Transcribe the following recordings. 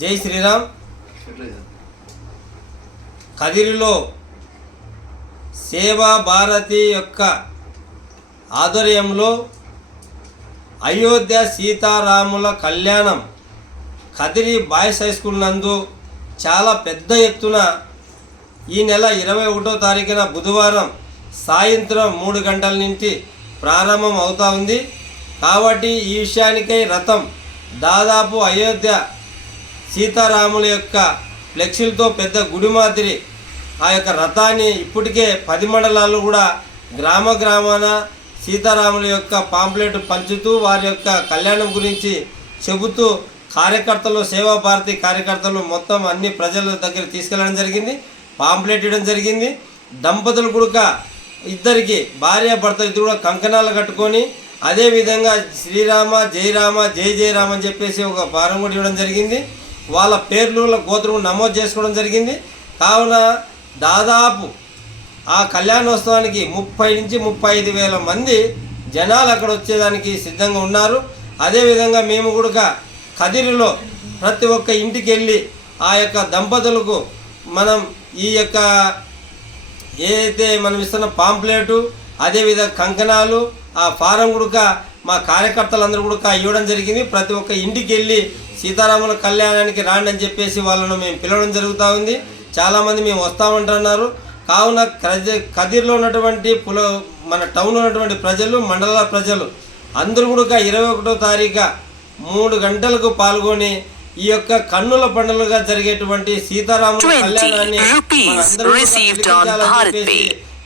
జై శ్రీరామ్. కదిరిలో సేవా భారతి యొక్క ఆధ్వర్యంలో అయోధ్య సీతారాముల కళ్యాణం కదిరి బాయ్స్ హై స్కూల్ నందు చాలా పెద్ద ఎత్తున ఈ నెల ఇరవై ఒకటో తారీఖున బుధవారం సాయంత్రం మూడు గంటల నుంచి ప్రారంభం అవుతా ఉంది. కాబట్టి ఈ విషయానికై రథం దాదాపు అయోధ్య సీతారాముల యొక్క ఫ్లెక్సీలతో పెద్ద గుడి మాదిరి ఆ యొక్క రథాన్ని ఇప్పటికే పది మండలాలు కూడా గ్రామ గ్రామాన సీతారాముల యొక్క పాంప్లెట్ పంచుతూ వారి యొక్క కళ్యాణం గురించి చెబుతూ కార్యకర్తలు సేవా భారతి కార్యకర్తలు మొత్తం అన్ని ప్రజల దగ్గర తీసుకెళ్ళడం జరిగింది పాంప్లెట్ ఇవ్వడం జరిగింది. దంపతులు కూడా ఇద్దరికి భార్య భర్త ఇద్దరు కూడా కంకణాలు కట్టుకొని అదేవిధంగా శ్రీరామ జయరామ జై జయరామ అని చెప్పేసి ఒక భారం కూడా ఇవ్వడం జరిగింది. వాళ్ళ పేర్లు గోత్రము నమోదు చేసుకోవడం జరిగింది. కావున దాదాపు ఆ కళ్యాణోత్సవానికి ముప్పై నుంచి ముప్పై ఐదు వేల మంది జనాలు అక్కడ వచ్చేదానికి సిద్ధంగా ఉన్నారు. అదేవిధంగా మేము కూడా కదిరిలో ప్రతి ఒక్క ఇంటికి వెళ్ళి ఆ యొక్క దంపతులకు మనం ఈ యొక్క ఏదైతే మనం ఇస్తున్న పాంప్లెటు అదేవిధంగా కంకణాలు ఆ ఫారం కూడా మా కార్యకర్తలందరూ కూడా ఇవ్వడం జరిగింది. ప్రతి ఒక్క ఇంటికి వెళ్ళి సీతారాముల కళ్యాణానికి రాండి అని చెప్పేసి వాళ్ళను మేము పిలవడం జరుగుతూ ఉంది. చాలామంది మేము వస్తామంటున్నారు కావున కది- కదిర్లో ఉన్నటువంటి పుల మన టౌన్లో ఉన్నటువంటి ప్రజలు మండల ప్రజలు అందరూ కూడా ఇరవై ఒకటో తారీఖు మూడు గంటలకు పాల్గొని ఈ యొక్క కన్నుల పండుగగా జరిగేటువంటి సీతారాముల 20 కళ్యాణాన్ని.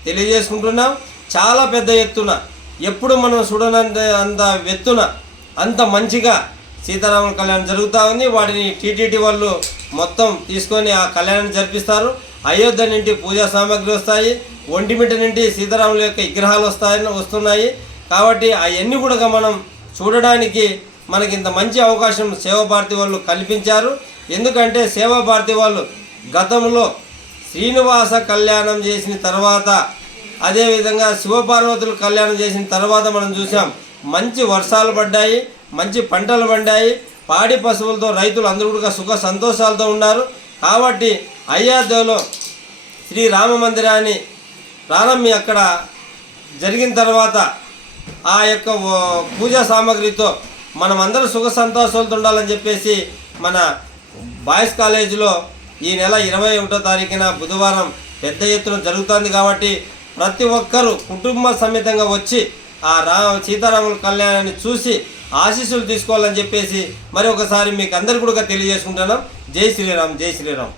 తెలియజేసుకుంటున్నాం. చాలా పెద్ద ఎత్తున ఎప్పుడు మనం చూడనంత అంత ఎత్తున అంత మంచిగా సీతారాముల కళ్యాణం జరుగుతూ ఉంది. వాటిని టీటీడీ వాళ్ళు మొత్తం తీసుకొని ఆ కళ్యాణాన్ని జరిపిస్తారు. అయోధ్య నుండి పూజా సామాగ్రి వస్తాయి. ఒంటిమిట నుండి సీతారాముల యొక్క విగ్రహాలు వస్తాయని వస్తున్నాయి. కాబట్టి అవన్నీ కూడా మనం చూడడానికి మనకి ఇంత మంచి అవకాశం సేవాభారతి వాళ్ళు కల్పించారు. ఎందుకంటే సేవాభారతి వాళ్ళు గతంలో శ్రీనివాస కళ్యాణం చేసిన తర్వాత అదేవిధంగా శివపార్వతులు కళ్యాణం చేసిన తర్వాత మనం చూసాం. మంచి వర్షాలు పడ్డాయి. మంచి పంటలు పండాయి. పాడి పశువులతో రైతులు అందరూ కూడా సుఖ సంతోషాలతో ఉన్నారు. కాబట్టి అయోధ్యలో శ్రీ రామ మందిరాన్ని ప్రారంభి అక్కడ జరిగిన తర్వాత ఆ యొక్క పూజా సామాగ్రితో మనం అందరూ సుఖ సంతోషాలతో ఉండాలని చెప్పేసి మన బాయ్స్ కాలేజీలో ఈ నెల ఇరవై ఒకటో తారీఖున బుధవారం పెద్ద ఎత్తున జరుగుతుంది కాబట్టి ప్రతి ఒక్కరూ కుటుంబ సమేతంగా వచ్చి ఆ రా సీతారాముల కళ్యాణాన్ని చూసి ఆశీస్సులు తీసుకోవాలని చెప్పేసి మరి ఒకసారి మీకు అందరికీ కూడా తెలియజేసుకుంటున్నాం. జై శ్రీరామ్ జై శ్రీరామ్.